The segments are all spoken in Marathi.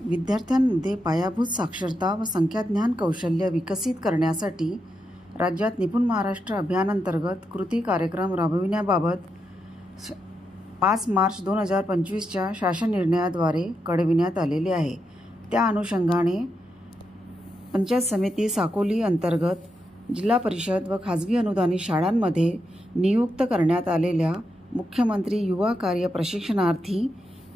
विद्यार्थ्यांमध्ये पायाभूत साक्षरता व संख्याज्ञान कौशल्य विकसित करण्यासाठी राज्यात निपुण महाराष्ट्र अभियानांतर्गत कृती कार्यक्रम राबविण्याबाबत 5 मार्च 2025च्या शासन निर्णयाद्वारे कळविण्यात आलेले आहे। त्या अनुषंगाने पंचायत समिती साकोली अंतर्गत जिल्हा परिषद व खाजगी अनुदानित शाळांमध्ये नियुक्त करण्यात आलेल्या मुख्यमंत्री युवा कार्य प्रशिक्षणार्थी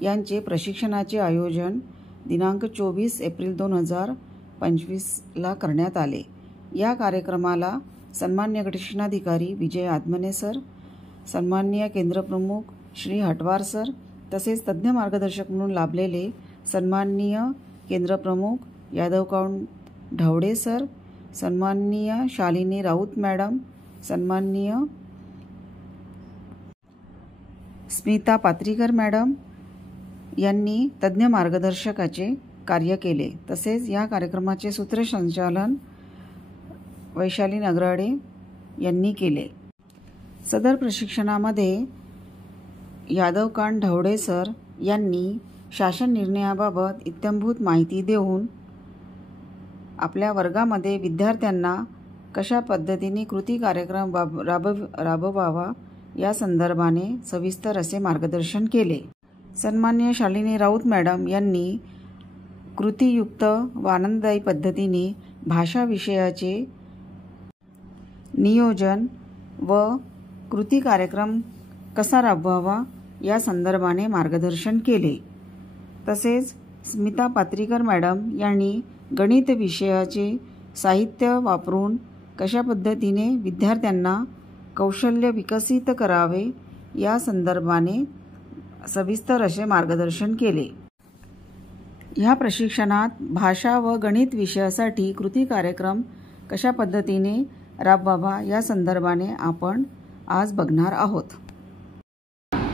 यांचे प्रशिक्षणाचे आयोजन दिनांक 24 एप्रिल 2025ला करण्यात आले। या कार्यक्रमाला सन्माननीय गटशिक्षणाधिकारी विजय आदमने सर, सन्माननीय केंद्रप्रमुख श्री हटवार सर तसेच तज्ज्ञ मार्गदर्शक म्हणून लाभलेले सन्माननीय केंद्रप्रमुख यादवकांड ढवळे सर, सन्माननीय शालिनी राऊत मॅडम, सन्माननीय स्मिता पात्रीकर मॅडम यांनी तज्ज्ञ मार्गदर्शकाचे कार्य केले। तसेच या कार्यक्रमाचे सूत्रसंचालन वैशाली नगराडे यांनी केले। सदर प्रशिक्षणामध्ये यादवकांड ढवळे सर यांनी शासन निर्णयाबाबत इत्थंभूत माहिती देऊन आपल्या वर्गामध्ये विद्यार्थ्यांना कशा पद्धतीने कृती कार्यक्रम राबवावा या संदर्भाने सविस्तर असे मार्गदर्शन केले। सन्माननीय शालिनी राऊत मॅडम यांनी कृतीयुक्त व आनंददायी पद्धतीने भाषा विषयाचे नियोजन व कृती कार्यक्रम कसा राबवावा या संदर्भाने मार्गदर्शन केले। तसेच स्मिता पात्रीकर मॅडम यांनी गणित विषयाचे साहित्य वापरून कशा पद्धतीने विद्यार्थ्यांना कौशल्य विकसित करावे या संदर्भाने सविस्तर असे मार्गदर्शन केले। ह्या प्रशिक्षणात भाषा व गणित विषयासाठी कृती कार्यक्रम कशा पद्धतीने राबवावा या संदर्भाने आपण आज बघणार आहोत।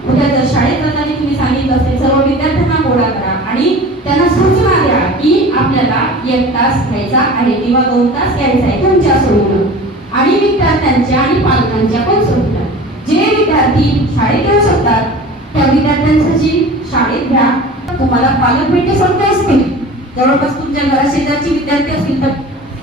उद्या शाळेत जाताना तुम्ही सांगितलं असेल सर्व विद्यार्थ्यांना गोळा करा आणि त्यांना सूचना द्या की आपल्याला 1 तास घ्यायचा आहे किंवा 2 तास घ्यायचा आहे तुमच्या सोयीनं आणि विद्यार्थ्यांच्या आणि पालकांच्या पण सोयीनं। जे विद्यार्थी शाळेत येऊ शकतात त्या विद्यार्थ्यांसाठी शाळेत घ्या। तुम्हाला पालक भेटे संख्या असतील, जवळपास तुमच्या घराशेजारची विद्यार्थी असतील तर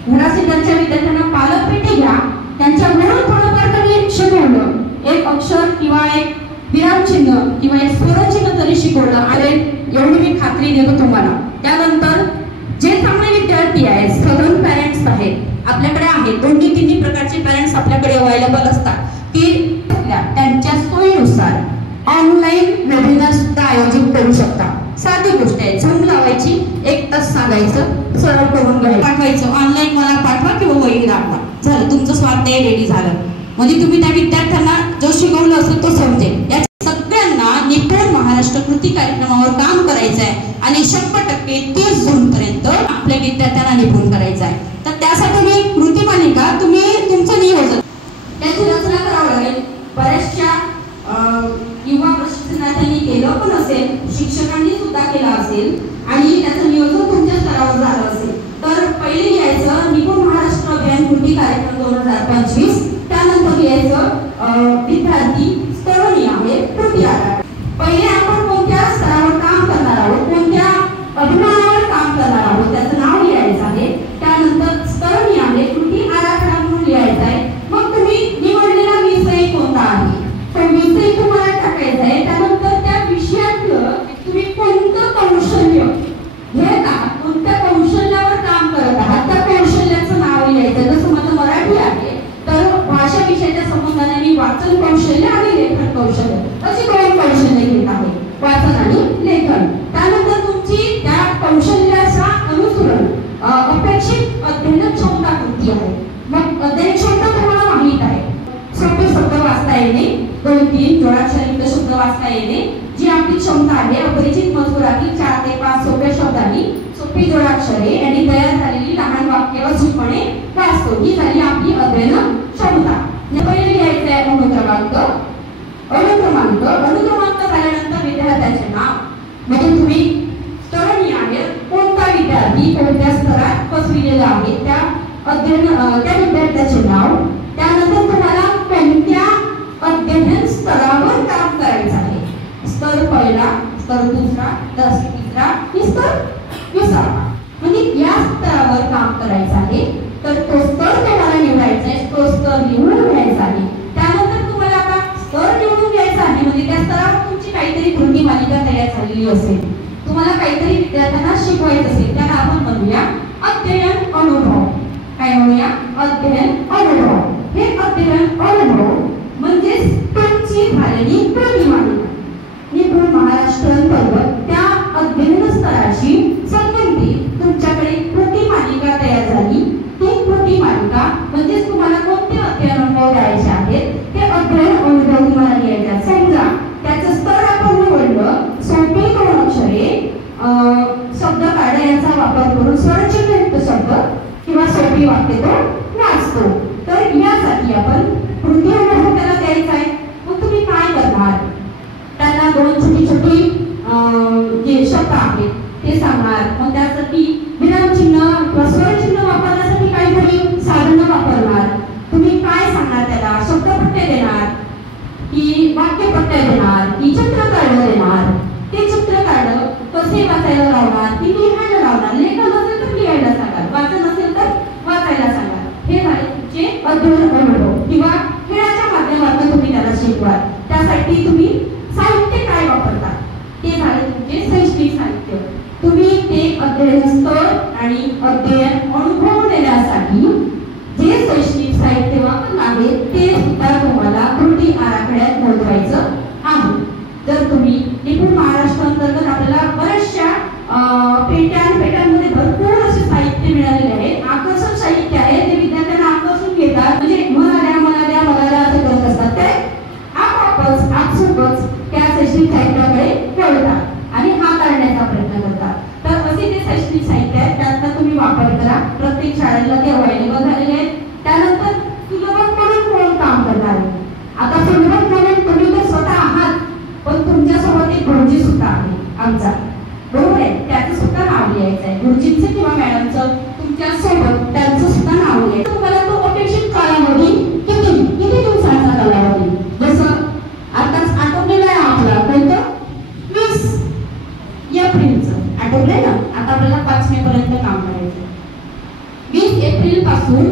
घराशेजारच्या विद्यार्थ्यांना पालक भेटे घ्या। त्यांच्याकडून थोडंफार तरी शिकवलं, एक अक्षर किंवा एक विरामचिन्ह किंवा एक स्वरचिन्ह तरी शिकवलं अरे एवढी मी खात्री देतो तुम्हाला। त्यानंतर जे चांगले विद्यार्थी आहेत, सदन पॅरेंट्स आहेत आपल्याकडे आहेत, 2-3 प्रकारचे पॅरेंट्स आपल्याकडे अवेलेबल असतात की त्यांच्या सोयीनुसार ऑनलाईन वेबिनार सुद्धा आयोजित करू शकता। साधी गोष्ट आहे, झूम लावायची, 1 तास सांगायचं, सरळ करून घ्यायचं, पाठवायचं ऑनलाईन मला पाठवा किंवा वही दाखवा, झालं तुमचं स्वाध्याय रेडी झालं। म्हणजे तुम्ही त्या विद्यार्थ्यांना जो शिकवलं असेल तो समजेल। या सगळ्यांना निपुण महाराष्ट्र कृती कार्यक्रमावर काम करायचं आहे आणि 100% 30 जून पर्यंत आपल्या विद्यार्थ्यांना निपुण करायचं आहे। तर त्यासाठी मी कृती मालिका तुम्ही तुमचं नियोजन त्याची रचना करावं लागेल। बऱ्याचशा युवा प्रशिक्षणार्थींनी केलं पण असेल, शिक्षकांनी सुद्धा केलं असेल आणि त्याचं नियोजन तुमच्या स्तरावर झालं असेल तर पहिले लिहायचं निपुण महाराष्ट्र अभियान कृती कार्यक्रम 2025, त्यानंतर लिहायचं विद्यार्थी स्तरणीय आहे कृती आराखडा। पहिले आपण कोणत्या स्तरावर काम करणार आहोत, कोणत्या अभियानावर काम करणार आहोत त्याचं नाव लिहायचं आहे, त्यानंतर स्तरणीय आहे कृती आराखडा म्हणून लिहायचं आहे। मग तुम्ही निवडलेला विषय कोणता आहे तो विषय तुम्हाला टाकायचा आहे। त्यानंतर त्या विषयातलं तुम्ही कोणतं कौशल्य घेत आहात, कोणत्या कौशल्यावर काम करत आहात त्या कौशल्याचं नाव लिहायचं। जसं माझं मराठी आहे तर भाषा विषयाच्या संबंधाने मी वाचन कौशल्य आणि लेखन कौशल्य अशी 2 कौशल्य घेत आहे, वाचन आणि लेखन। त्यानंतर तुमची त्या कौशल्याचा अनुसरण अपेक्षित अध्ययन क्षमता कोणती आहे। मग अध्ययन क्षमता तुम्हाला माहित आहे, सोपे शब्द वाचता येणे, 2-3 जोडाक्षरयुक्त शब्द वाचता येणे, जी आपली क्षमता आहे। अपरिचित मजकुरातील 4 ते 5 सोप्या शब्दांनी सोपी जोडाक्षरे आणि तयार झालेली लहान वाक्य अचूकपणे वाचतो, ही झाली आपली अध्ययन क्षमता। पहिले लिहायचं आहे अनुक्रमांक। अनुक्रमांक झाल्यानंतर विद्यार्थ्याचे नाव, म्हणजे तुम्ही स्तरणीय आहे कोणता विद्यार्थी कोणत्या स्तरात बसविलेला आहे त्या विद्यार्थ्याचे नाव। त्यानंतर तुम्हाला कोणत्या अध्ययन स्तरावर काम करायचं आहे, स्तर पहिला, स्तर दुसरा, स्तर तिसरा, स्तर केलेली असेल, तुम्हाला काहीतरी विद्यार्थ्यांना शिकवायचं असेल, त्याला आपण म्हणूया अध्ययन अनुभव. काय म्हणूया? अध्ययन अनुभव. हे अध्ययन अनुभव म्हणजेच तुमची झालेली कृती मालिका. निपुण महाराष्ट्र अंतर्गत त्या अध्ययन स्तराशी संबंधित तुमच्याकडे कृती मालिका तयार झाली. ती कृती मालिका म्हणजेच तुम्हाला कोणते अध्ययन अनुभव द्यायचे आहेत, ते अध्ययन अनुभव तुम्हाला लिहायचे. समजा त्याचं स्तर आपण निवडलं, सोपी 2 अक्षरे, शब्द काढा यांचा वापर करून स्वरचिन्हयुक्त शब्द किंवा सोपी वाक्य तो वाचतो. तर यासाठी आपण कृती अनुभव त्याला द्यायचा आहे. मग तुम्ही काय करणार? त्यांना 2 छोटी छोटी जे शब्द आहेत ते सांगणार. मग त्यासाठी विरामचिन्ह किंवा स्वरचिन्ह वापरण्यासाठी काहीतरी साधनं वापरणार. तुम्ही काय सांगणार? त्याला शब्दपट्टे देणार की वाक्यपट्टे देणार की चित्र काढलं देणार. ते चित्र काढलं कसे वाचायला लावणार की लिहायला लावणार. लेखन असेल तर लिहायला सांगा, वाचन असेल तर वाचायला सांगा. हे झाले तुमचे अध्ययन अनुभव. किंवा खेळाच्या माध्यमातून तुम्ही त्याला शिकवा. त्यासाठी तुम्ही साहित्य काय वापरता ते झाले तुमचे शैक्षणिक साहित्य. तुम्ही ते अध्ययन स्तर आणि अध्ययन अनुभव देण्यासाठी जे शैक्षणिक साहित्य वापरलं आहे ते सुद्धा तुम्हाला कृती आराखड्यात नोंदवायचं आहे. जर तुम्ही निपुण महाराष्ट्र अंतर्गत आपल्याला बऱ्याचशा पेट्यांमध्ये भरपूर असे साहित्य मिळालेले आहे, आकर्षक साहित्य आहे, ते विद्यार्थ्यांना आकर्षून घेतात. म्हणजे मला द्या मला द्या मला द्या असं करत असतात. ते आपोआपच आपसुकच त्या शैक्षणिक साहित्याकडे वळतात आणि हाताळण्याचा प्रयत्न करतात. तर असे ते शैक्षणिक साहित्य आहे, त्याचा तुम्ही वापर करा. प्रत्येक शाळेला ते अवेलेबल झालेले आहेत. त्यानंतर सुलभक म्हणून कोण काम करणार आहे? आता सुलभक म्हणून तुम्ही तर स्वतः आहात, पण तुमच्यासोबत एक गुरुजी सुद्धा आहे आमचा, बरोबर आहे? त्याचं सुद्धा नाव लिहायचं आहे. गुरुजींचं किंवा मॅडमचं तुमच्या सोबत त्यांचं सुद्धा नाव लिहायचं. तुम्हाला तो अपेक्षित कालावधी किती दिवसाचा कालावधी, जसं आताच आठवलेला आहे आपला कोणतं 20 एप्रिलचं आठवलंय ना. आता आपल्याला 5 मे पर्यंत काम करायचं. 20 एप्रिल पासून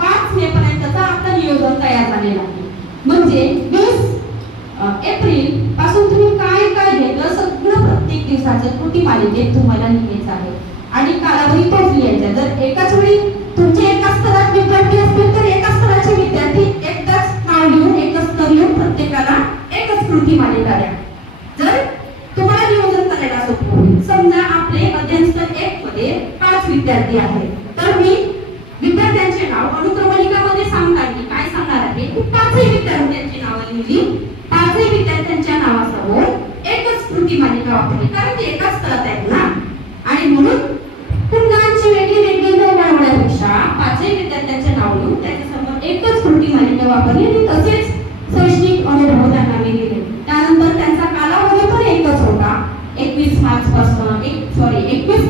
5 मे पर्यंतचा आपलं नियोजन तयार झालेलं आहे. म्हणजे 20 एप्रिल पासून तुम्ही काय काय घेतलं सगळं प्रत्येक दिवसाच्या कृती मालिकेत तुम्हाला लिहायचं आहे. आणि कालावधी तोच लिहायचा. जर एकाच वेळी तुमचे एका स्तरात विद्यार्थी असतील तर एका स्तराचे विद्यार्थी एकदाच नाव लिहून एकच स्तर लिहून प्रत्येकाला एकच कृती मालिका द्या. जर तुम्हाला नियोजन करायला सोपं होईल. समजा आपले अध्ययन स्तर 1 मध्ये 5 विद्यार्थी आहेत, तर मी विद्यार्थ्यांचे नाव अनुक्रमणिकामध्ये सांगताना काय सांगणार आहे की 5 विद्यार्थ्यांची नावं लिहिली, 5 विद्यार्थ्यांच्या नावासमोर एकच कृती मालिका वापरली, कारण ते एकाच स्तरात आहेत ना. आणि म्हणून पुन्हांची वेगळी वेगळी न बनवण्यापेक्षा 5 विद्यार्थ्यांचे नाव लिहून त्याच्यासमोर एकच कृती मालिका वापरली आणि तसेच शैक्षणिक अनुभव त्यांना मी दिले. त्यानंतर त्यांचा कालावधी पण एकच होता, 21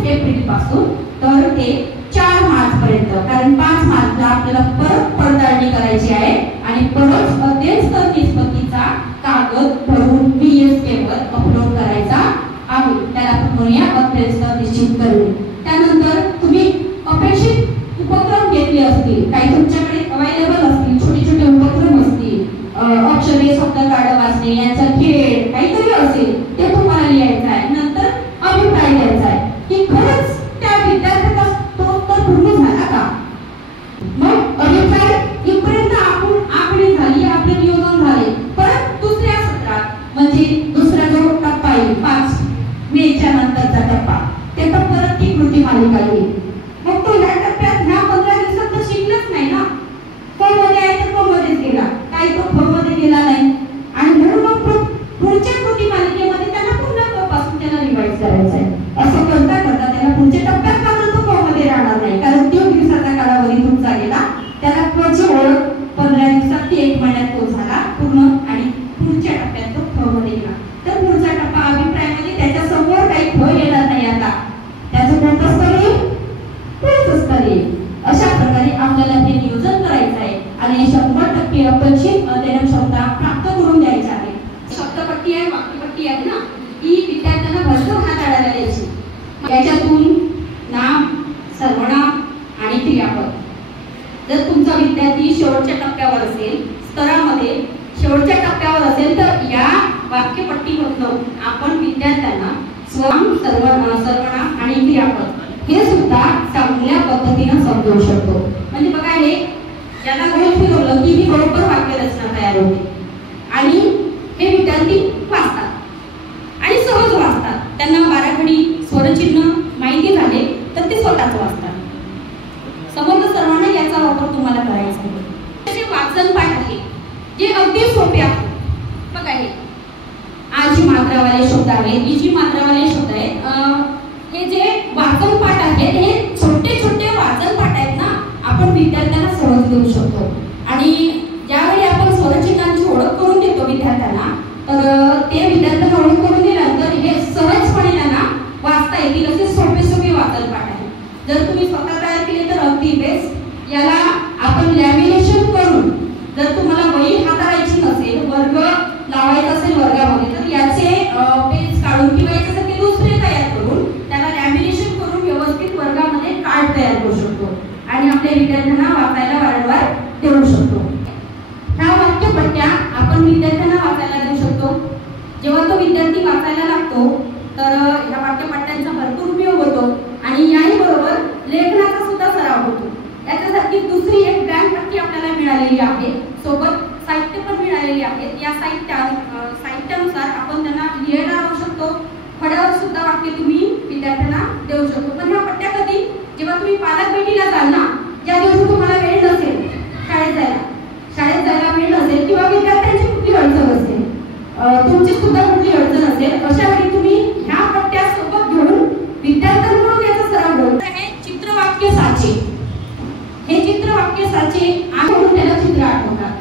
एप्रिल पासून तर ते 4 मार्च पर्यंत. कारण 5 मार्चला आपल्याला परत पडताळणी करायची आहे आणि परत अध्ययन स्तर निष्पत्तीचा कागद भरून BSK वर अपलोड करायचा आहे. त्याला आपण म्हणूया अध्ययन स्तर निश्चित करणे. त्यानंतर तुम्ही अपेक्षित उपक्रम घेतले असतील, काही तुमच्याकडे अवेलेबल असतील, छोटे छोटे उपक्रम असतील, अक्षरे शब्द काढ वाचणे यांचा खेळ काहीतरी असेल, ते तुम्हाला लिहायचं आहे. नंतर अभिप्राय द्यायचा आहे की खरंच त्या विद्यार्थ्याचा तो तर पूर्ण झाला का. मग अभिप्राय इथपर्यंत आपली झाली, आपले नियोजन झाले. परत दुसऱ्या सत्रात म्हणजे दुसरा जो टप्पा येईल 5 मेच्या नंतरचा टप्पा, ते तर परत ती कृती मालिका येईल. मग तो ह्या टप्प्यात ह्या 15 दिवसात तर शिकलाच नाही ना. क मध्ये आहे तर क मध्येच गेला, काही तो ख मध्ये गेला नाही. आणि म्हणून मग पुढच्या कृती मालिकेमध्ये त्यांना पुन्हा क पासून त्याला रिवाइज करायचं आहे. असं करता करता त्याला पुढच्या टप्प्यात का तो क मध्ये राहणार नाही, कारण 3 दिवसाचा कालावधी तुमचा गेला. त्याला कची ओळख 15 दिवसात ती 1 महिन्यात तो झाला पूर्ण आणि पुढच्या टप्प्यात तो ख मध्ये गेला. तर पुढचा टप्पा अभिप्रायामध्ये त्याच्या समोर काही ख येणार नाही. आता त्याचं कोणतं स्तर येईल? पुढचं स्तर येईल. अशा प्रकारे आपल्याला हे नियोजन करायचं आहे आणि 100% अपेक्षित अध्ययन क्षमता प्राप्त करून द्यायची आहे. शब्दपट्टी आहे, वाक्यपट्टी आहे ना, ही विद्यार्थ्यांना भरपूर हाताळायला द्यायची. याच्यातून नाम, सर्वनाम आणि क्रियापद. जर तुमचा विद्यार्थी शेवटच्या टप्प्यावर असेल, स्तरामध्ये शेवटच्या टप्प्यावर असेल, तर या वाक्यपट्टीमधून आपण विद्यार्थ्यांना सर्वनाम आणि क्रियापद हे सुद्धा चांगल्या पद्धतीने समजू शकतो. म्हणजे बघा हे ज्याला गोल फिरवलं की ही बरोबर वाक्यरचना तयार होते आणि हे विद्यार्थी वाचतात आणि सहज वाचतात. त्यांना बाराखडी स्वरचिन्ह माहिती झाले तर ते स्वतःच वाचतात. समोर सर्वांना याचा वापर तुम्हाला करायचा आहे. जे वाचन पाठ आहे जे अगदी सोपे आहे. बघा हे आजी मात्रावाले शब्द आहेत, इजी मात्रावाले शब्द आहेत. हे जे वाचन पाठ आहेत हे छोटे छोटे वाचन पाठ आहेत ना, आपण विद्यार्थ्यांना सहज देऊ शकतो. आणि ज्यावेळी आपण स्वरचिन्हांची ओळख करून देतो विद्यार्थ्यांना, तर ते विद्यार्थ्यांना ओळख करून दिल्यानंतर हे सहजपणे त्यांना वाचता येतील असे सोपे सोपे वाचन पाठ आहे. जर तुम्ही स्वतः तयार केले तर अगदी बेस्ट. याला आपण लॅमिनेशन करून, जर तुम्हाला वही हाताळायची नसेल, वर्ग लावायचा असेल वर्गामध्ये, तर याचे पेज काढून किंवा याच्यासाठी दुसरे तयार करून त्याला लॅमिनेशन करून व्यवस्थित वर्गामध्ये कार्ड तयार करू शकतो आणि आपल्या विद्यार्थ्यांना वाचायला वारंवार देऊ शकतो. ह्या वाक्यपट्ट्या आपण विद्यार्थ्यांना वाचायला देऊ शकतो. जेव्हा तो विद्यार्थी वाचायला लागतो तर ह्या वाक्यपट्ट्यांचा भरपूर उपयोग होतो आणि याही बरोबर लेखनाचा सुद्धा सराव होतो. याच्यासाठी दुसरी एक बँक पट्टी आपल्याला मिळालेली आहे, सोबत साहित्य पण मिळालेली आहेत. या साहित्यानुसार आपण त्यांना लिहायला लावू शकतो. फळ्यावर सुद्धा वाक्य तुम्ही विद्यार्थ्यांना देऊ शकतो. पण ह्या पट्ट्या कधी, जेव्हा तुम्ही पालक भेटीला जाल ना, ज्या दिवशी तुम्हाला वेळ नसेल शाळेत जायला वेळ नसेल किंवा विद्यार्थ्यांची कुठली अडचण असेल, तुमची सुद्धा कुठली अडचण असेल, अशा वेळी तुम्ही ह्या पट्ट्या सोबत घेऊन विद्यार्थ्यांकडून याचा सराव करू. हे चित्रवाक्य साचे, हे चित्रवाक्य साचे म्हणून त्याला चित्र आठवतात.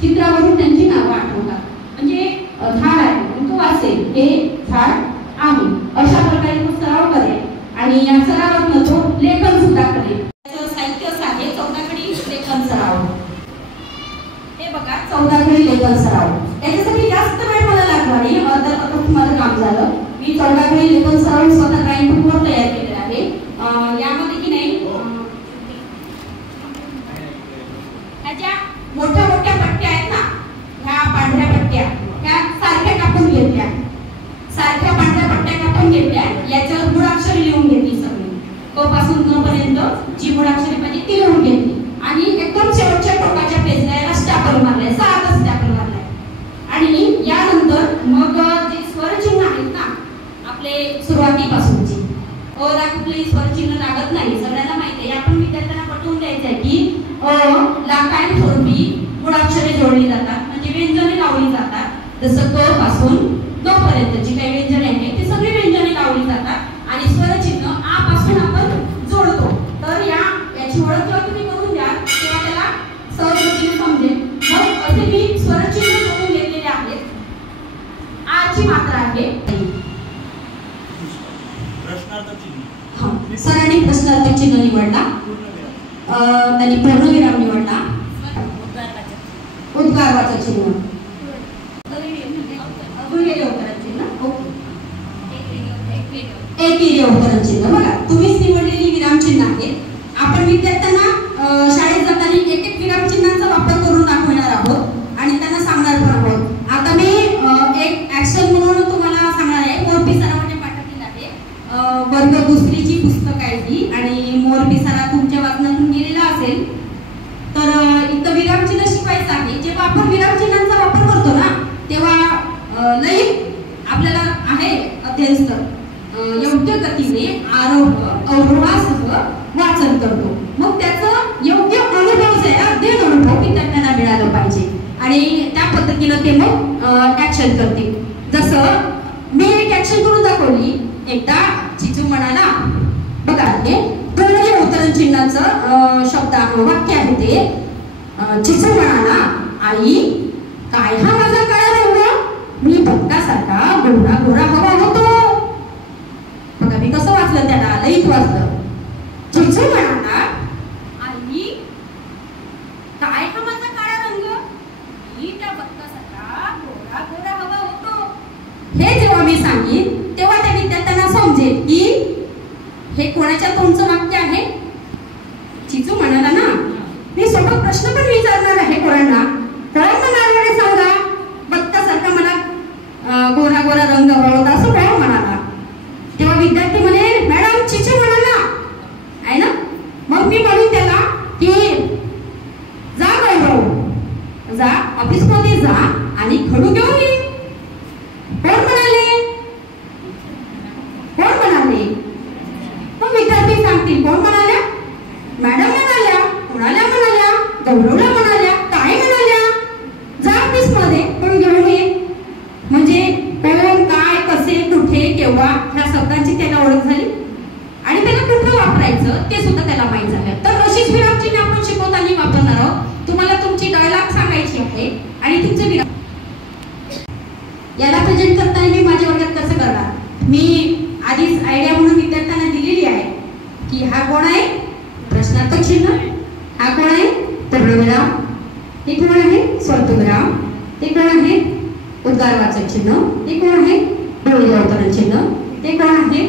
चित्रावरून त्यांची नावं आठवतात. म्हणजे झाड आहे तो वाचेल हे झाड आहे, अशा प्रकारे तो सराव करेल आणि या सरावातून तो लेखन सुद्धा करेल. साहित्य आहे 14 खडी लेखन सराव. हे बघा 14 खडी लेखन सराव. याच्यासाठी जास्त वेळ मला लागणार नाही, तर आता माझं काम झालं. मी 14 खडी लेखन सराव स्वतः ड्रॉइंग तयार केलेला आहे. यामध्ये की नाही ह्या मोठ्या मोठ्या पट्ट्या आहेत ना, ह्या पांढऱ्या पट्ट्या ह्या सारख्या कापून घेतल्या, सारख्या पांढऱ्या पट्ट्या कापून घेतल्या. याच्यावर मूळाक्षरे लिहून घेतली सगळी, क पासून क पर्यंत जी मूळाक्षरे पाहिजे ती लिहून घेतली आणि एकदम शेवटच्या टोकाच्या पेजला याला स्टॅपल मारलाय, 6 स्टॅपल मारलाय. आणि यानंतर मग जे स्वरचिन्ह आहेत ना आपले सुरुवातीपासूनची, ला कुठलेही स्वरचिन्ह लागत नाही, सगळ्यांना माहिती आहे. आपण विद्यार्थ्यांना पटवून द्यायचं आहे की ला कायम स्वरूपी मूळाक्षरे जोडली जातात, म्हणजे व्यंजने लावली जातात. जसं क पासून द पर्यंतची काही व्यंजने आहेत ती सगळी व्यंजने लावली जातात आणि स्वरचिन्ह आ पासून आपण जोडतो. तर याची ओळख जेव्हा तुम्ही करून द्याल तेव्हा त्याला सहजपणे समजेल. मग असे मी स्वरचिन्ह जोडून घेतलेले आहेत. आची मात्रा आहे सरांनी प्रश्नार्थक चिन्ह निवडला, त्यांनी पूर्णविराम निवडला, उद्गारवाचक चिन्ह, दुहेरी अवतरण चिन्ह, एकेरी अवतरण चिन्ह. बघा तुम्हीच निवडलेली विराम चिन्ह आहेत. आपण विद्यार्थ्यांना शाळेत जाताना एक एक विराम चिन्हांचा वापर करून दाखवणार आहोत आणि त्यांना सांगणार पण आहोत. आता मी एक ऍक्शन म्हणून तुम्हाला सांगणार आहे. मोरपी सरावाने पाठवलेला आहे, वर्ग दुसरीची पुस्तक आहे ती आणि मोरपी सरा तुमच्या वाचनातून गेलेला असेल. तर इथं विराम चिन्ह शिकवायचं आहे. जेव्हा आपण विराम चिन्हांचा वापर करतो ना तेव्हा लईक आपल्याला आहे अध्ययनस्थ योग्य गतीने अवरोहासह वाचन करतो. मग त्याचं योग्य अनुभव जे आहे अध्ययन अनुभव विद्यार्थ्यांना मिळालं पाहिजे आणि त्या पद्धतीनं ते मग ऍक्शन करते. जसं मी एक ऍक्शन करून दाखवली. एकदा चिचू म्हणाला, बघा हे दुहेरी अवतरण चिन्हाचं शब्द वाक्य आहे ते. चिचू म्हणाला, आई काय हा माझा काळा रंग, मी बघतासारखा गोरा गोरा हवा होतो. बघा मी कसं वाचलं, त्याला लईत वाचलं. चिचू म्हणाला, आई काय हा माझा काळा रंग, मी त्या बघतासारखा गोरा गोरा हवा होतो. हे जेव्हा मी सांगेन तेव्हा त्या विद्यार्थ्यांना समजेल की हे कोणाच्या तोंडचं वाक्य आहे. चिचू म्हणाला ना, मी सोबत प्रश्न पण विचारणार आहे पोरांना. नावाने सांगा, बघतासारखा मला गोरा गोरा रंग हवा होता असं काय म्हणाला. ऑफिसमध्ये जा आणि खडू घेऊन ये. कोण म्हणाले? कोण म्हणाले? मग विद्यार्थी सांगतील कोण म्हणाल्या? मॅडम म्हणाल्या, कोणाला म्हणाल्या, गौरवला म्हणाल्या, काय म्हणाल्या? जा ऑफिसमध्ये कोण घेऊन ये. म्हणजे कोण, काय, कसे, कुठे, केव्हा ह्या शब्दांची त्याला ओळख झाली आणि त्याला कुठं वापरायचं ते सुद्धा त्याला माहित झालं. तर अशीच विरामचिन्हे आपण शिकवताना वापरणार आहोत. तुम्हाला तुमची डायलॉग सांगायची आहे आणि तुमचं विराम याला प्रेझेंट करताना मी माझ्या वर्गात कसं करणार, मी आधीच आयडिया म्हणून विद्यार्थ्यांना दिलेली आहे की हा कोण आहे प्रश्नार्थक चिन्ह, हा कोण आहे पूर्णविराम, हे कोण आहे स्वल्पविराम, ते कोण आहे उद्गारवाचक चिन्ह, ते कोण आहे द्विविध अवतरण चिन्ह, ते कोण आहे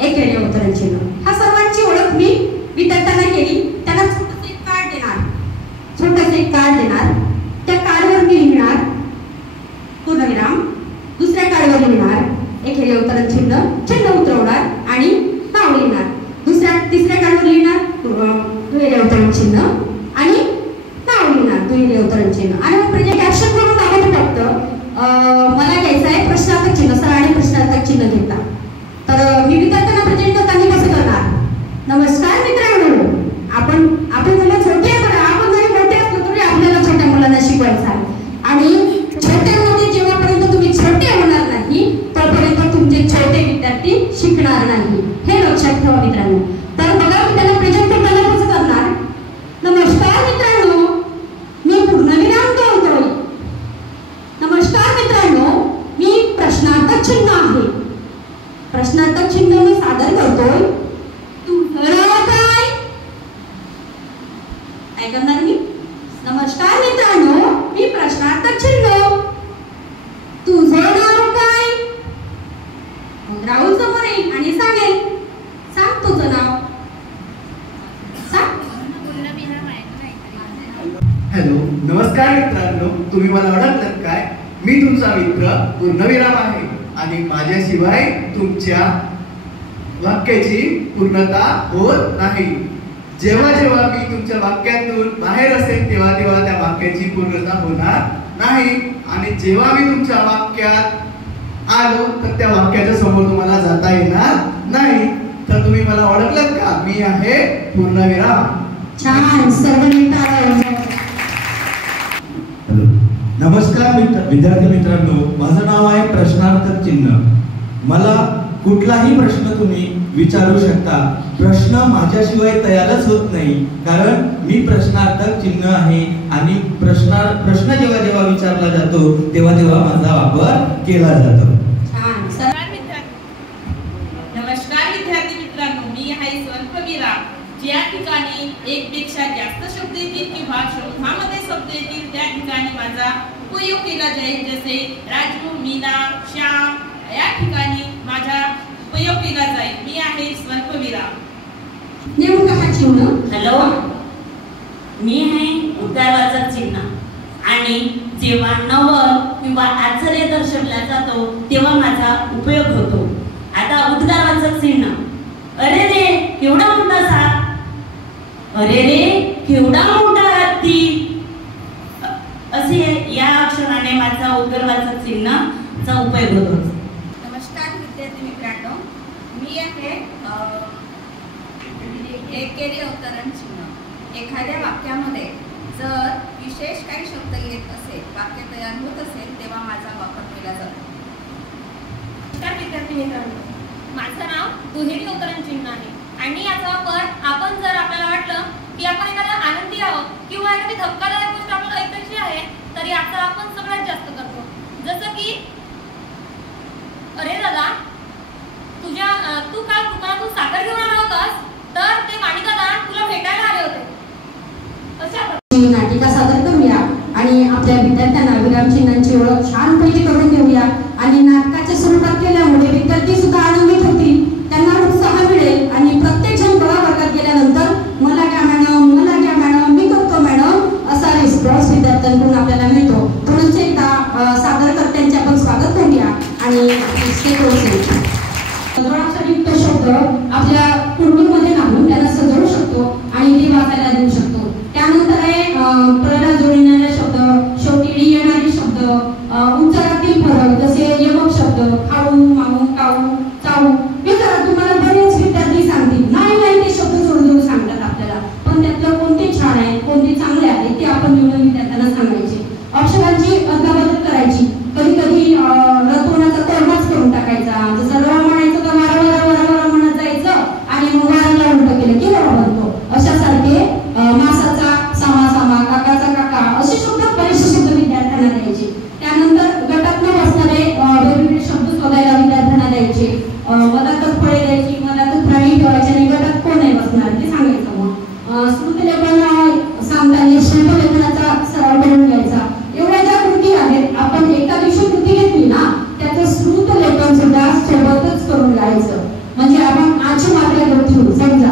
एकेरी अवतरण चिन्ह. हा सर्वांची ओळख मी विद्यार्थ्यांना केली. त्यांना छोटंसं एक कार्ड देणार, छोटंसं एक कार्ड देणार. त्या कार्डवर मी लिहिणार पूर्णविराम, दुसऱ्या कार्डवर लिहिणार एकेरी अवतरण चिन्ह, चिन्ह उतरवणार आणि नाव लिहिणार. तिसऱ्या कार्डवर लिहिणार दुहेरी अवतरण चिन्ह आणि नाव लिहिणार दुहेरी अवतरण चिन्ह. आणि मग प्रेझेंट ऍक्शन करून दाखवतो फक्त मला घ्यायचं आहे प्रश्नार्थक चिन्ह. सरांनी प्रश्नार्थक चिन्ह घेतला. तर मी विद्यार्थ्यांना प्रेझेंट करताना कसं करणार, नमस्कार मित्रांनो, आपण मुलं छोटे आहे बरं, आपण जरी मोठे असलो तरी आपल्याला छोट्या मुलांना शिकवायचं आहे. आणि छोट्यामध्ये जेव्हापर्यंत तुम्ही छोटे होणार नाही तोपर्यंत तुमचे छोटे विद्यार्थी शिकणार नाही, हे लक्षात ठेवा मित्रांनो. तर बघा मी त्यांना प्रेझेंट करताना कसं करणार, नमस्कार मित्रांनो, मी पूर्णविराम करतोय. नमस्कार मित्रांनो, मी प्रश्नार्थक चिन्ह आहे. प्रश्नार्थक चिन्ह मी सादर करतोय. तुझं नाव काय? काय करणार मी, नमस्कार मित्रांनो, मी प्रश्नार्थक चिन्ह, तुझं नाव काय? राहुल समोर येईल आणि सांगेल, सांग तुझं नाव, सांग. हॅलो, नमस्कार मित्रांनो, तुम्ही मला ओळखलं काय? मी तुमचा मित्र पूर्णविराम आहे आणि माझ्याशिवाय तुमच्या वाक्याची पूर्णता होत नाही. जेव्हा जेव्हा मी तुमच्या वाक्यातून बाहेर असेल तेव्हा तेव्हा त्या वाक्याची पूर्णता होणार नाही. आणि जेव्हा मी तुमच्या वाक्यात आलो तर त्या वाक्याच्या समोर तुम्हाला जाता येणार नाही. तर तुम्ही मला ओळखलं का? मी आहे पूर्णविराम. छान, सर्वांनी टाळ्या. नमस्कार विद्यार्थी मित्रांनो, माझं नाव आहे प्रश्नार्थक चिन्ह. मला कुठलाही प्रश्न तुम्ही विचारू शकता. प्रश्न माझ्याशिवाय तयारच होत नाही, कारण मी प्रश्नार्थक चिन्ह आहे आणि प्रश्न जेव्हा जेव्हा विचारला जातो तेव्हा तेव्हा माझा वापर केला जातो. नमस्कार विद्यार्थी मित्रांनो, मी आहे स्वल्पविराम. ज्या ठिकाणी एक पेक्षा जास्त शब्द येतील किंवा शब्दामध्ये शब्द येतील त्या ठिकाणी माझा उपयोग केला जाईल. जसे राजू, मीना, श्याम या ठिकाणी माझा उपयोग केला जाईल. मी आहे स्वल्पविराम. नेमका हा चिन्ह. हॅलो, मी आहे उद्गारवाचक चिन्ह आणि जेव्हा नवल किंवा आश्चर्य दर्शवला जातो तेव्हा माझा उपयोग होतो. आता उद्गारवाचक चिन्ह, अरे रे केवढा मोठा साप, अरे रे केवढा मोठा हत्ती, असे या अक्षराने माझा उद्गारवाचक चिन्हचा उपयोग होतो. नमस्कार विद्यार्थी मित्रांनो, मी आहे एकेरी अवतरण चिन्ह. एखाद्या वाक्यामध्ये जर विशेष काही शब्द येत असेल, वाक्य तयार होत असेल तेव्हा माझा वापर केला जातो. नमस्कार विद्यार्थी मित्रांनो, माझं नाव दुहेरी अवतरण चिन्ह आहे आणि याचा वापर आपण जर आपल्याला वाटलं की आपण एखादा आनंदी आहोत किंवा एखादी धक्कादायक गोष्ट आपल्याला ऐकायची आहे तर याचा आपण सगळ्यात जास्त करतो. जसं की अरे दादा, तू काल दुकानातून साखर घेऊन आला होतास तर ते माणिकदादा तुला भेटायला आले होते. अशा नाटिका सादर करूया आणि आपल्या विद्यार्थ्यांना विरामचिन्हांची ओळख छानपैकी करून घेऊया. आणि नाटकाच्या स्वरूपात केल्यामुळे विद्यार्थी सुद्धा आनंदित होतील, त्यांना उत्साह मिळेल आणि प्रत्येक जण वर्गात गेल्यानंतर मला घ्या मॅडम, मी करतो मॅडम असा रिस्पॉन्स विद्यार्थ्यांकडून आपल्याला मिळतो. पुढे एकदा सादरकर्त्यांचे आपण स्वागत करूया आणि युक्त शब्द आपल्या आजच्या मात्रा घेऊन समजा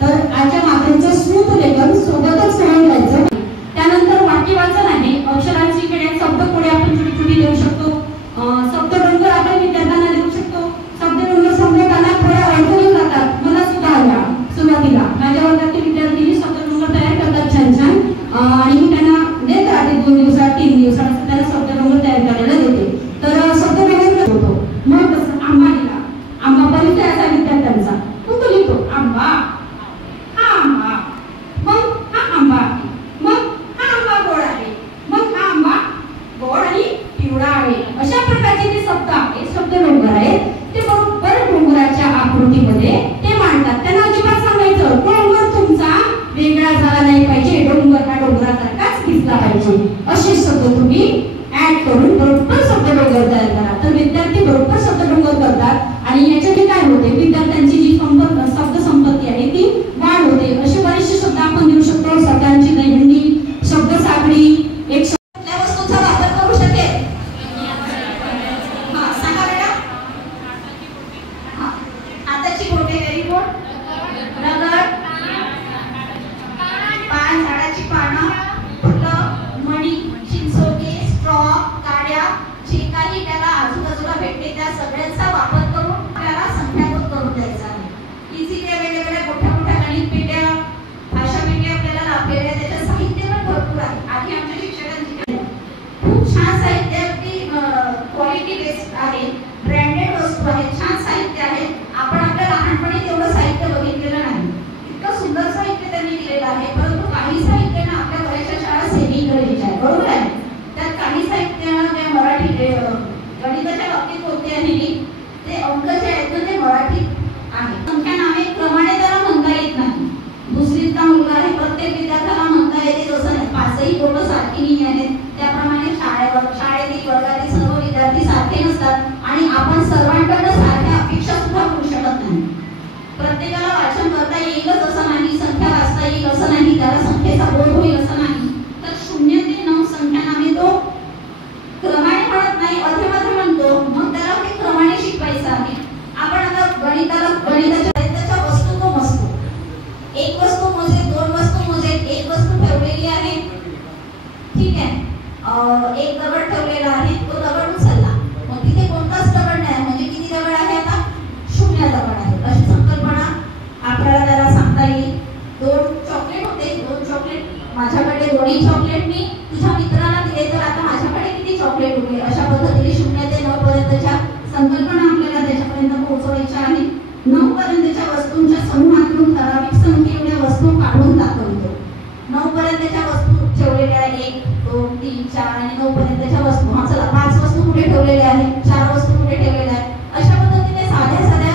तर आजच्या मात्रेचं स्मूथ लेखन सोबतच होऊन जायचं. त्यानंतर वाक्य वाचन आहे. अक्षरांची खेड्यात शब्दकोडे आपण छोटी छोटी देऊ शकतो. शब्दडोंगर आपण विद्यार्थ्यांना देऊ शकतो. शब्दडोंगर समजताना थोड्या अडचणी जातात. मला सुद्धा आल्या सुरुवातीला. माझ्या वर्गातील विद्यार्थी शब्दडोंगर तयार करतात छान छान आणि मी त्यांना देत राहते 2 दिवसात 3 दिवसात असं त्यांना शब्दडोंगर तयार करायला देते. तर शब्दडोंगर होतो. मग कसं आंबा लिहिला. आंबा परिचय असा विद्यार्थ्यांचा तो लिहितो आंबा, हा आंबा, मग हा आंबा आहे, मग हा आंबा गोड आहे, मग हा आंबा गोड आणि पिवळा आहे. अशा प्रकारचे जे शब्द आहे शब्दडोंगर आहेत ते बरोबर डोंगराच्या आकृतीमध्ये ते मांडतात. त्यांना अजिबात सांगायचं डोंगर तुमचा वेगळा झाला नाही पाहिजे, डोंगर हा डोंगरासारखाच दिसला पाहिजे. असे शब्द तुम्ही ऍड करून बरोबर शब्दडोंगर तयार करा. तर विद्यार्थी बरोबर शब्दडोंगर करतात आणि याच्याने काय होते विद्यार्थ्यांची जी शब्द संपत्ती आहे ती वाढ होते. असे बरेचसे शब्द आपण देऊ शकतो. शब्दांची दैनंदिन शब्द साखळी एक कुठल्या वस्तूचा वापर करू शकेल. हा सांगा बेटा. हाताची बोटे व्हेरी गुड. रबर, पान, झाडाची पानं, फुलं, मणी, चिंचोके, स्ट्रॉ, काड्या जे काही त्याला आजूबाजूला भेटते त्या सगळ्यांचा वापर करून आपल्याला संख्याबोध करून द्यायचा आहे. इझिली वेगवेगळ्या मोठ्या मोठ्या गणित पेट्या, भाषा पेट्या आपल्याला लाभलेल्या त्याच्या साहित्य पण भरपूर आहे. आधी आमच्या शिक्षकांची खूप छान साहित्य अगदी क्वालिटी बेस्ड आहे. ब्रँडेड वस्तू आहे. छान साहित्य आहे. आपण आपल्या लहानपणी तेवढं साहित्य बघितलेलं नाही. इतकं सुंदर साहित्य त्यांनी दिलेलं आहे. परंतु काही साहित्य ना आपल्या बऱ्याचशा शाळा सेमी इंग्रजीच्या आहे. बरोबर आहे. त्यात काही साहित्य जे मराठी गणिताच्या बाबतीत होते आहे ते अंक जे आहेत ते मराठी आहे. संख्या नामे क्रमाने त्याला म्हणता येत नाही. दुसरीचा मुलगा आहे प्रत्येक विद्यार्थ्याला म्हणता येते तसं नाही. 5ही बोटं सारखी नाही आहेत. त्याप्रमाणे शाळेतील वर्गातील सर्व विद्यार्थी सारखे नसतात आणि आपण सर्वांकडनं सारख्या अपेक्षा सुद्धा करू शकत नाही. प्रत्येकाला वाचन करता येईलच असं नाही. संख्या वाचता येईल असं नाही. त्याला संख्येचा बोध होईल असं नाही. तर 0 ते 9 संख्या नामे तो क्रमाने म्हणत नाही, अधेमध्ये म्हणतो. मग त्याला ते क्रमाने शिकवायचं आहे. आपण आता गणिताच्या वस्तू तो मोजतो. एक वस्तू मोजेल, 2 वस्तू मोजेल, एक वस्तू ठेवलेली आहे. ठीक आहे. एक दगड ठेवलेला आहे. तो दगड उचलला. मग तिथे कोणताच दगड नाही म्हणजे किती दगड आहे आता 0 दगड आहे. अशी संकल्पना आपल्याला त्याला सांगता येईल. 2 चॉकलेट होते. 2 चॉकलेट माझ्याकडे 2ही चॉकलेट मी तुझ्या मित्राला दिले तर आता माझ्याकडे किती चॉकलेट होते. अशा पद्धतीने 0 ते 9 पर्यंतच्या संकल्पना आपल्याला त्याच्यापर्यंत पोहोचवायच्या आहे. 9 पर्यंतच्या वस्तूंच्या समूहातून ठराविक संख्येच्या वस्तू काढून दाखवतो. 9 पर्यंतच्या वस्तू ठेवलेल्या 1, 2, 3, 4 आणि 9 पर्यंतच्या वस्तू. हा चला 5 वस्तू कुठे ठेवलेल्या आहेत, 4 वस्तू कुठे ठेवलेल्या आहेत. अशा पद्धतीने साध्या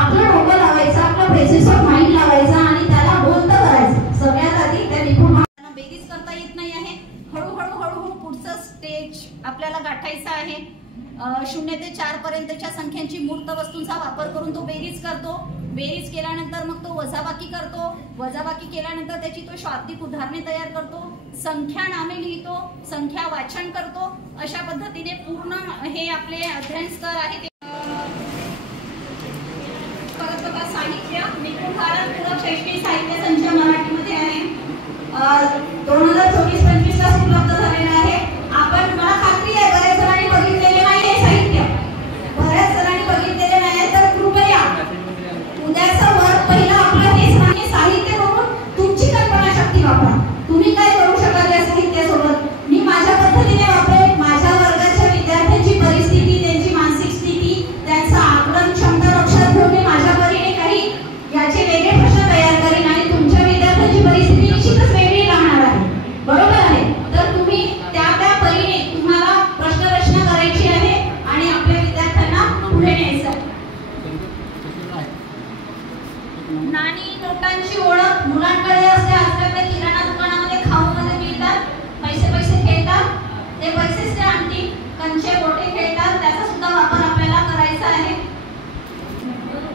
आपलं डोकं लावायचं, आपला प्रेझेन्स ऑफ माइंड लावायचा आणि त्याला बोलतं करायचं. सगळ्यात आधी त्या निपुण बेरीज करता येत नाही आहे. हळूहळू पुढचं स्टेज आपल्याला गाठायचं आहे. 0 ते 4 पर्यंतच्या संख्यांची मूर्त वस्तूंचा वापर करून तो बेरीज करतो. बेरीज केल्यानंतर मग तो वजाबाकी करतो. वजाबाकी केल्यानंतर त्याची तो शाब्दिक उदाहरणे तयार करतो. संख्या नामे लिहितो. संख्या वाचन करतो. अशा पद्धतीने पूर्ण हे आपले अध्ययन स्तर आहे. परत बघा साहित्य निपुण भारत पूरक शैक्षणिक साहित्य संच मराठीमध्ये आहे. 2024-25 ला उपलब्ध झालेला आहे. आपण मला खात्री आहे बऱ्याच जणांनी बघितलेले नाही आहे साहित्य. बऱ्याच जणांनी बघितलेले नाही आहे तर कृपया उद्याचा वर्ग पहिला आपला हेच नाही साहित्य बघून तुमची कल्पना शक्ती वापरा. तुम्ही काय करू शकाल या साहित्यासोबत. मी माझ्या पद्धतीने वापरेन. माझ्या वर्गाच्या विद्यार्थ्यांची परिस्थिती, त्यांची मानसिक स्थिती, त्यांचा आकलन क्षमता लक्षात घेऊन मी माझ्या परीने काही याचे वेगळे प्रश्न तयार करेन आणि तुमच्या विद्यार्थ्यांची परिस्थिती निश्चितच वेगळी राहणार आहे. बरोबर आहे. तर तुम्ही त्या परीने तुम्हाला प्रश्नरचना करायची आहे आणि आपल्या विद्यार्थ्यांना पुढे न्यायचं आहे. नाणी नोटांची ओळख मुलांकडे असते. आजकाल किराणा दुकानामध्ये खाऊमध्ये मिळतात. पैसे खेळतात. ते पैसेच ते आणतील. कंचे गोटे खेळतात. त्याचा सुद्धा वापर आपल्याला करायचा आहे.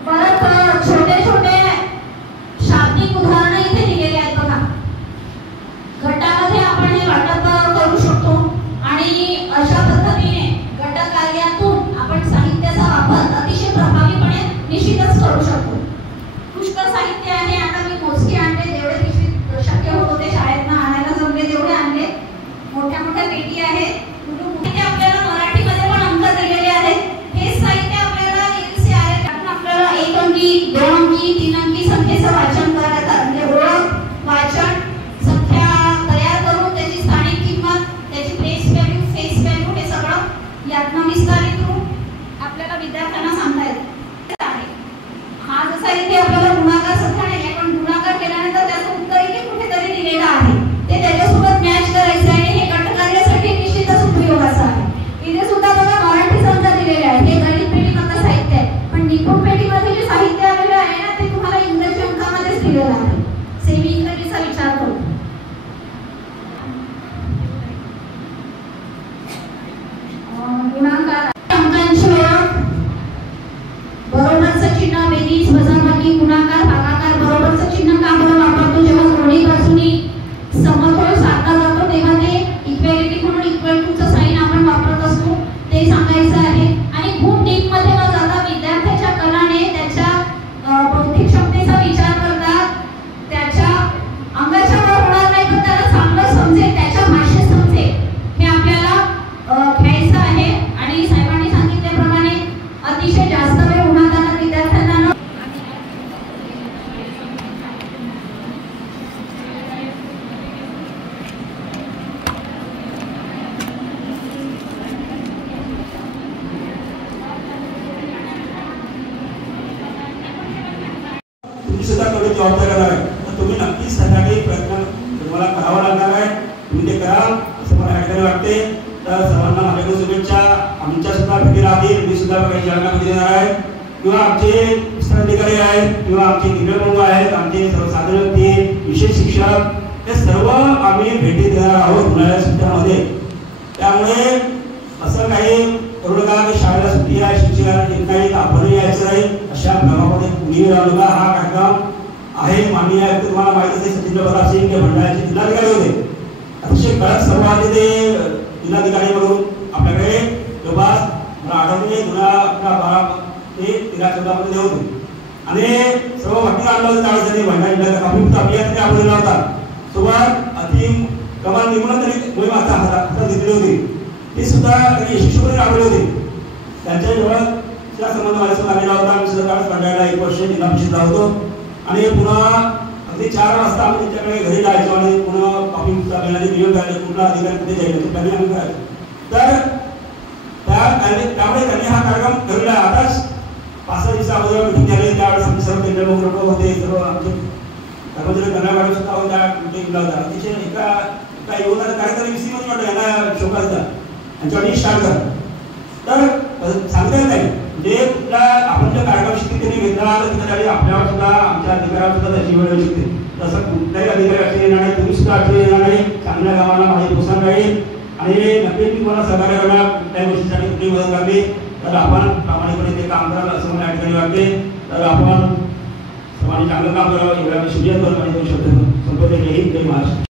परत छोटे शाब्दिक उदाहरणं इथे दिलेले आहेत बघा. गटामध्ये आपण हे वाटप करू शकतो आणि अशा पद्धतीने गट कार्यातून आपण साहित्याचा वापर अतिशय प्रभावीपणे निश्चितच करू शकतो. दिलेलं आहे. सेवेकरीचा विचार करू. गुणाकार अंकांची ओळख, बरोबरचं चिन्ह, बेरीज, वजाबाकी, गुणाकार, भागाकार, बरोबरचं चिन्ह का बरं वापरतो? जेव्हा दोन्ही बाजूनी समतोल साधला जातो तेव्हा ते इक्वॅलिटी म्हणून इक्वल टूचं साइन आपण वापरत असतो, ते सांगायचं आहे. आणि खूप डीप मध्ये न जाता विद्यार्थ्याच्या कलाने त्याच्या बौद्धिक क्षमतेचा विचार करता त्याच्या अंगाच्या वर होणार नाही, पण त्याला चांगलं समजेल, त्याच्या भाषेत समजेल, हे आपल्याला घ्यायचं आहे. आणि साहेबांनी सांगितल्याप्रमाणे अतिशय जास्त वेळ उन्हातान्हात विद्यार्थ्यांना तुम्ही सुद्धा थोडी जबाबदारी करणार आहे, तर तुम्ही नक्कीच त्यासाठी प्रयत्न तुम्हाला करावा लागणार आहे. तुम्ही ते कराल असं मला ऐकायला वाटते. तर सर्वांना माझ्याकडे शुभेच्छा. आमच्या सुद्धा भेटी राहतील, मी सुद्धा काही जाहिरात देणार आहे, किंवा आमचे अधिकारी आहेत, किंवा आमचे दिव्यांग आहेत, आमचे सर्वसाधारण व्यक्ती, विशेष शिक्षक, हे सर्व आम्ही भेटी देणार आहोत उन्हाळ्याच्या सुट्ट्यामध्ये. त्यामुळे असं काही करू नका की शाळेला सुट्टी आहे, शिक्षकांना येत नाही, आपणही यायचं नाही, अशा भ्रमामध्ये कुणीही राहू नका. हा कार्यक्रम आहे माननीय आहे, तुम्हाला माहित असेल सचिन बरा सिंग हे मंडळाचे जिल्हाधिकारी होते. अतिशय कडक संवाद ते जिल्हाधिकारी म्हणून आपल्याकडे जवळपास मला आठवते 2012 ते 13-14 होते. आणि सर्व वाटणी आणलं होतं त्यावेळेस त्यांनी भंडारा जिल्ह्याचा कापूस अभियान राबवलेला होता. सोबत अति कमाल निवडून तरी मोहीम हातात घेतली होती, ती सुद्धा त्यांनी यशस्वीपणे राबवली होती. त्यांच्या जवळ त्या संबंध माझ्यासोबत आलेला होता. आम्ही सुद्धा त्यावेळेस मंडळाला 1 वर्ष जिल्हा परिषदला होतो. आणि पुन्हा अगदी 4 वाजता आम्ही त्यांच्याकडे घरी जायचो आणि पुन्हा कापूस अभियानाचे नियोजन करायचे, कुठला अधिकारी कुठे जायचं त्यांनी आम्ही करायचो. तर त्यामुळे त्यांनी हा कार्यक्रम ठरवला. आताच 5-6 दिवसा अगोदर मिटिंग झाली, त्यावेळेस आमचे सर्व केंद्र लोक होते, सर्व आमचे कर्मचारी करणारे सुद्धा होता. मिटिंगला होता. अतिशय एका युवकाचा कार्यक्रम विसी मध्ये वाटतं यांना शोकाचा यांच्यावर स्टार्ट कर. तर सांगता येत नाही म्हणजे कुठला आपण ज्या कार्यक्रम शिकते त्यांनी घेतला तर त्याच्यासाठी आपल्यावर सुद्धा आमच्या अधिकाऱ्यावर सुद्धा त्याची वेळ येऊ शकते. तसं कुठल्याही अधिकारी अडचण येणार नाही, तुम्ही सुद्धा अडचण येणार नाही. चांगल्या कामाला माझी प्रोत्साहन राहील आणि नक्कीच मी तुम्हाला सहकार्य करणार. कुठल्याही गोष्टीसाठी कुठली मदत लागली तर आपण प्रामाणिकपणे ते काम कराल असं मला या ठिकाणी वाटते. तर आपण समाजाने चांगलं काम करावं एवढ्या शुभेच्छा करून आणि 2 शब्द संपवते. जय हिंद, जय महाराष्ट्र.